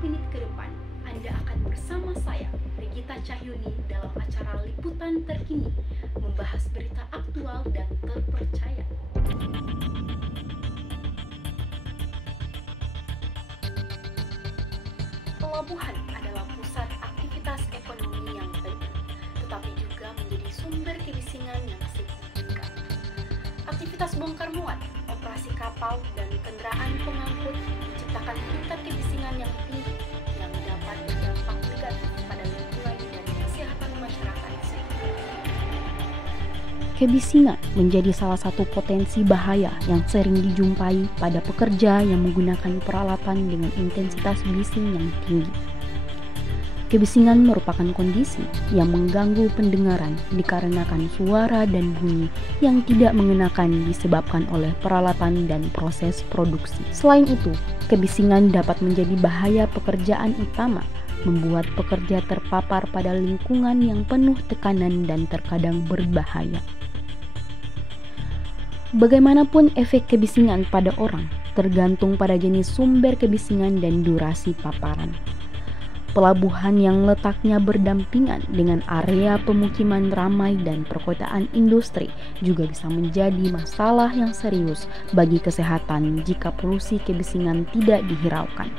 menit ke depan, Anda akan bersama saya, Regita Cahyuni, dalam acara Liputan Terkini, membahas berita aktual dan terpercaya. Pelabuhan adalah pusat aktivitas ekonomi yang penting, tetapi juga menjadi sumber kebisingan yang signifikan. Aktivitas bongkar muat, operasi kapal, dan kendaraan pengangkut menciptakan tingkat kebisingan yang tinggi yang dapat berdampak negatif pada lingkungan dan kesehatan masyarakat sekitar. Kebisingan menjadi salah satu potensi bahaya yang sering dijumpai pada pekerja yang menggunakan peralatan dengan intensitas bising yang tinggi. Kebisingan merupakan kondisi yang mengganggu pendengaran dikarenakan suara dan bunyi yang tidak mengenakan disebabkan oleh peralatan dan proses produksi. Selain itu, kebisingan dapat menjadi bahaya pekerjaan utama, membuat pekerja terpapar pada lingkungan yang penuh tekanan dan terkadang berbahaya. Bagaimanapun efek kebisingan pada orang tergantung pada jenis sumber kebisingan dan durasi paparan. Pelabuhan yang letaknya berdampingan dengan area pemukiman ramai dan perkotaan industri juga bisa menjadi masalah yang serius bagi kesehatan jika polusi kebisingan tidak dihiraukan.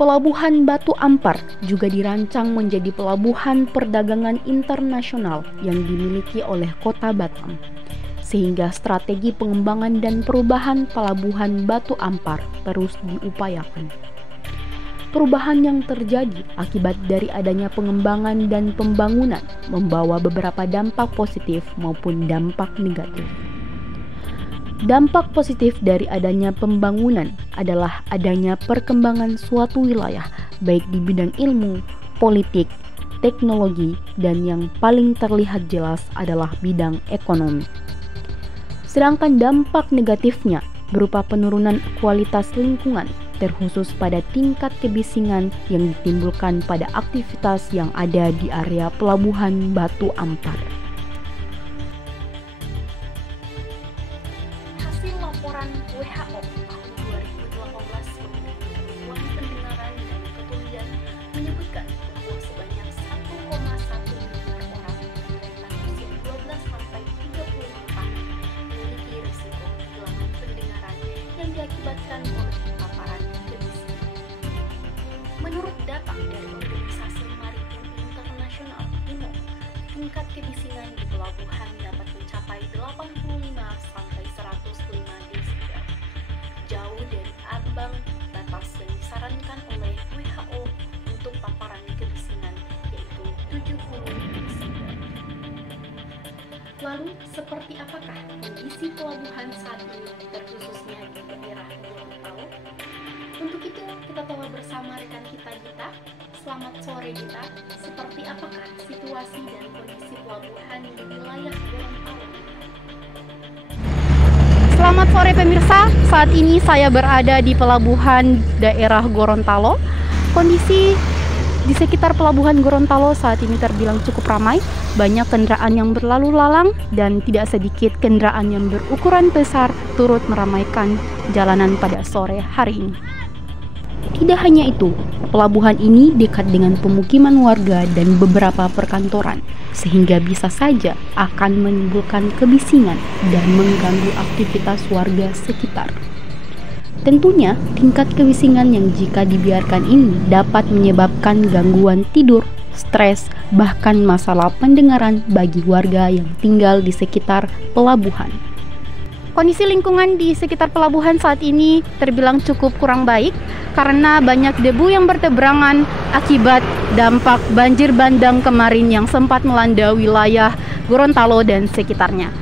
Pelabuhan Batu Ampar juga dirancang menjadi pelabuhan perdagangan internasional yang dimiliki oleh Kota Batam, sehingga strategi pengembangan dan perubahan Pelabuhan Batu Ampar terus diupayakan. Perubahan yang terjadi akibat dari adanya pengembangan dan pembangunan membawa beberapa dampak positif maupun dampak negatif. Dampak positif dari adanya pembangunan adalah adanya perkembangan suatu wilayah, baik di bidang ilmu, politik, teknologi, dan yang paling terlihat jelas adalah bidang ekonomi. Sedangkan dampak negatifnya berupa penurunan kualitas lingkungan, terkhusus pada tingkat kebisingan yang ditimbulkan pada aktivitas yang ada di area Pelabuhan Batu Ampar. Hasil laporan WHO tahun 2018 mengenai gangguan pendengaran dan ketulian menyebutkan bahwa sebanyak 1,1 miliar orang di rentang usia 12 sampai 34 tahun memiliki risiko kehilangan pendengaran yang diakibatkan oleh paparan kebisingan. Menurut data dari Organisasi Maritim Internasional (IMO), tingkat kebisingan di pelabuhan dapat mencapai 85 sampai 105 desibel, jauh dari ambang batas yang disarankan oleh WHO untuk paparan kebisingan, yaitu 70 desibel. Lalu, seperti apakah kondisi pelabuhan saat ini, terkhususnya di daerah Gorontalo? Untuk itu, kita telah bersama rekan kita Gita. Selamat sore Gita, seperti apakah situasi dan kondisi pelabuhan di wilayah Gorontalo? Selamat sore pemirsa, saat ini saya berada di pelabuhan daerah Gorontalo. Kondisi di sekitar pelabuhan Gorontalo saat ini terbilang cukup ramai, banyak kendaraan yang berlalu lalang dan tidak sedikit kendaraan yang berukuran besar turut meramaikan jalanan pada sore hari ini. Tidak hanya itu, pelabuhan ini dekat dengan pemukiman warga dan beberapa perkantoran, sehingga bisa saja akan menimbulkan kebisingan dan mengganggu aktivitas warga sekitar. Tentunya, tingkat kebisingan yang jika dibiarkan ini dapat menyebabkan gangguan tidur, stres, bahkan masalah pendengaran bagi warga yang tinggal di sekitar pelabuhan. Kondisi lingkungan di sekitar pelabuhan saat ini terbilang cukup kurang baik karena banyak debu yang berteberangan akibat dampak banjir bandang kemarin yang sempat melanda wilayah Gorontalo dan sekitarnya.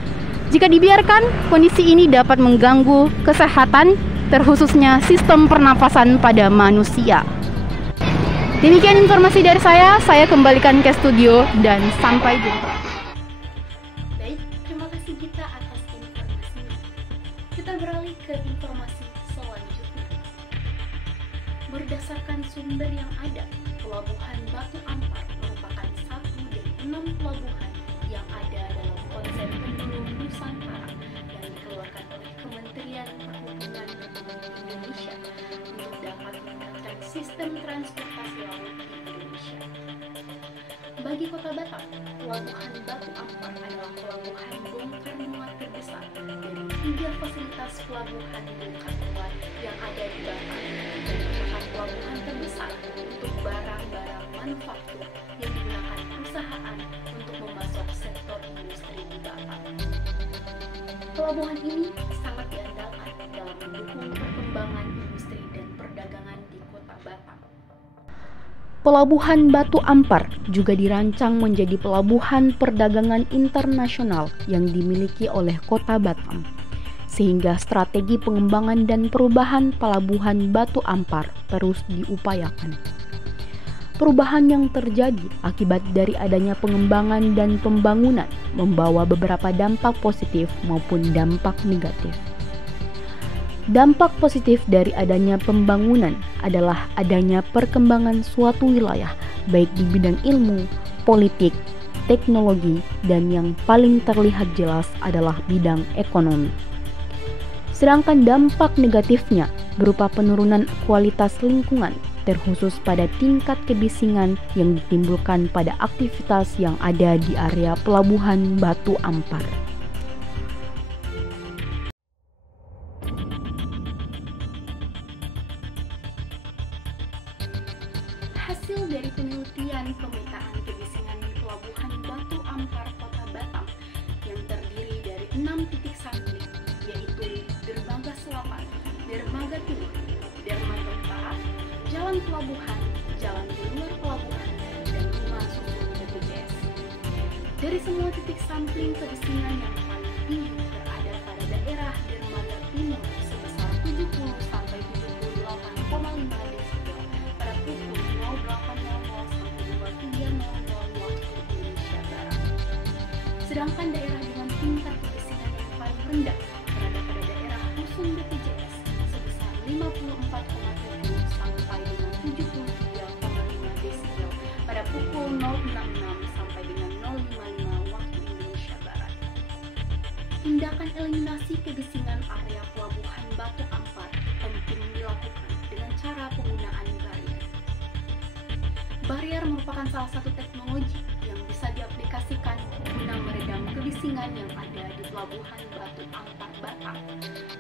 Jika dibiarkan, kondisi ini dapat mengganggu kesehatan, terkhususnya sistem pernapasan pada manusia. Demikian informasi dari saya kembalikan ke studio dan sampai jumpa. Baik, terima kasih Gita atas informasinya. Kita beralih ke informasi selanjutnya. Berdasarkan sumber yang ada, Pelabuhan Batu Ampar merupakan satu dari 6 pelabuhan yang ada dalam konsep Pendulum Nusantara yang dikeluarkan oleh Kementerian Perhubungan Republik Indonesia untuk dapat sistem transportasi laut di Indonesia. Bagi Kota Batam, Pelabuhan Batu Ampar adalah pelabuhan bongkar muat terbesar dari 3 fasilitas pelabuhan bongkar muat yang ada di Batam dan merupakan pelabuhan terbesar untuk barang-barang manufaktur yang digunakan perusahaan untuk memasok sektor industri di Batam. Pelabuhan ini sangat diandalkan dalam mendukung perkembangan industri dan perdagangan di Kota Batam. Pelabuhan Batu Ampar juga dirancang menjadi pelabuhan perdagangan internasional yang dimiliki oleh Kota Batam, sehingga strategi pengembangan dan perubahan Pelabuhan Batu Ampar terus diupayakan. Perubahan yang terjadi akibat dari adanya pengembangan dan pembangunan membawa beberapa dampak positif maupun dampak negatif. Dampak positif dari adanya pembangunan adalah adanya perkembangan suatu wilayah, baik di bidang ilmu, politik, teknologi, dan yang paling terlihat jelas adalah bidang ekonomi. Sedangkan dampak negatifnya berupa penurunan kualitas lingkungan, terkhusus pada tingkat kebisingan yang ditimbulkan pada aktivitas yang ada di area Pelabuhan Batu Ampar. Hasil dari penelitian pemetaan kebisingan di Pelabuhan Batu Ampar Kota Batam yang terdiri dari 6 titik sampling, yaitu Dermaga Selatan, Dermaga Timur, Dermaga Utara, Jalan Pelabuhan, Jalan di luar Pelabuhan, dan rumah susun BPJS. Dari semua titik sampling kebisingan yang paling tinggi berada pada daerah Dermaga Timur sebesar 70 sampai 78,5 desibel pada pukul 08.00 sampai 23.00 waktu Indonesia Barat. Sedangkan daerah dengan tingkat kebisingan yang paling rendah berada pada daerah rusun BPJS sebesar 54,7 sampai dengan 73,5 desibel pada pukul 0.66 sampai dengan 0.55 waktu Indonesia Barat. Tindakan eliminasi kebisingan area Pelabuhan Batu Ampar penting dilakukan dengan cara penggunaan barier. Barier merupakan salah satu teknologi yang bisa diaplikasikan guna meredam kebisingan yang ada di Pelabuhan Batu Ampar Batam,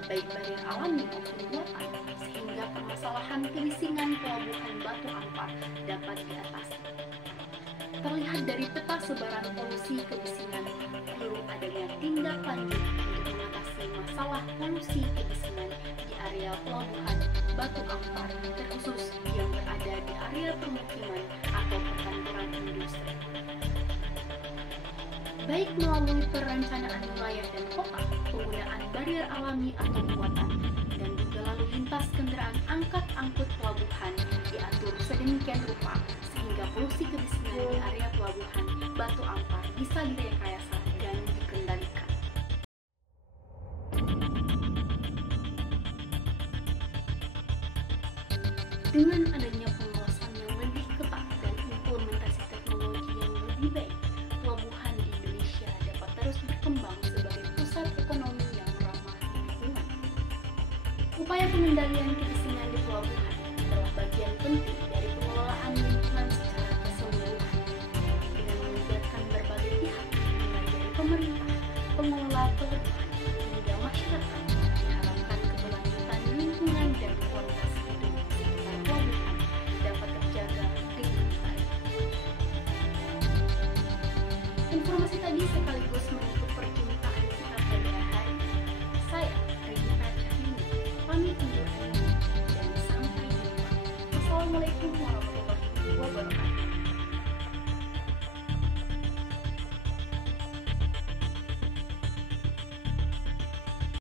baik barier alami maupun buatan, sehingga permasalahan kebisingan Pelabuhan Batu Ampar dapat diatasi. Terlihat dari peta sebaran polusi kebisingan, perlu adanya tindak lanjut untuk mengatasi masalah polusi kebisingan di area Pelabuhan Batu Ampar, terkhusus yang berada di area permukiman atau perkantoran industri. Baik melalui perencanaan wilayah dan kota, penggunaan barier alami atau buatan, dan juga lalu lintas kendaraan angkut pelabuhan diatur sedemikian rupa sehingga polusi kebisingan di area Pelabuhan Batu Ampar bisa direkayasa dan dikendalikan. Dengan adanya pengawasan yang lebih ketat dan implementasi teknologi yang lebih baik, pelabuhan di Indonesia dapat terus berkembang sebagai pusat ekonomi yang ramah lingkungan. Upaya pengendalian kebisingan di pelabuhan adalah bagian penting dari pengelolaan lingkungan secara keseluruhan dengan melibatkan berbagai pihak, mulai dari pemerintah, pengelola pelabuhan, hingga masyarakat. Diharapkan keberlanjutan lingkungan dan kualitas hidup di sekitar pelabuhan dapat terjaga dengan baik. Informasi tadi sekaligus